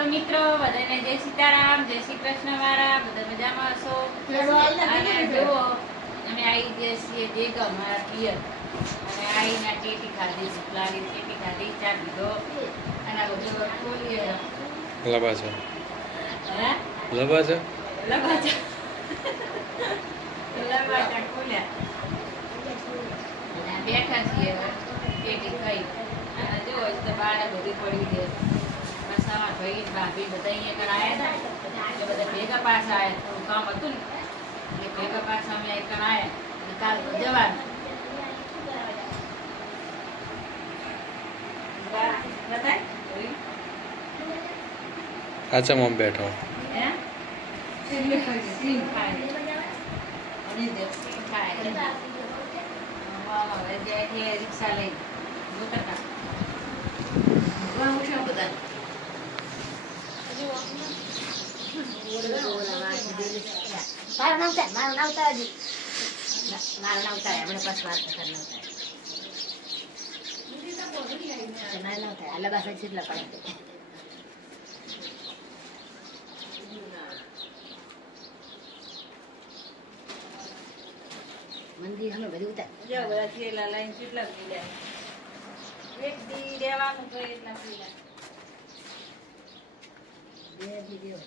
તો મિત્રો બધાને જય સીતારામ, જય શ્રી કૃષ્ણ મારા, બધા મજામાં હશો? અને જુઓ અમે આવી ગયા છીએ દેગા મારા પિયર અને આવીને ટેટી ખાધી, લારી ટેટી ખાધી, ચા પીધો અને આ બધું ખોલીએ લબા છે હે લબા છે લબાચા લબાચા ખોલ્યા અને બેઠા છીએ ટેટી ખાઈ અને જુઓ તો બારે બધી પડી ગઈ. પાછા ભાઈ ભાભી બધા અહીંયા આવ્યા હતા એટલે બધા ભેગા પાછા આવ્યા, થોડું કામ હતું ને એટલે ભેગા પાછા અમે અહીંયા આવ્યા અને કાલ તો જવાનું. આચા મમ બેઠો રિક્ષા લઈ બધા મારું નામ થાય હમણાં પાછું વાત કરતા ના થાય આલા પાસે કેટલા પડે મંદિર અમે બધું ઉતાર બધા થેલા લઈને કેટલા પીડ્યા એક દી રહેવાનું તો એટલા પીડ્યા બે દી દેવ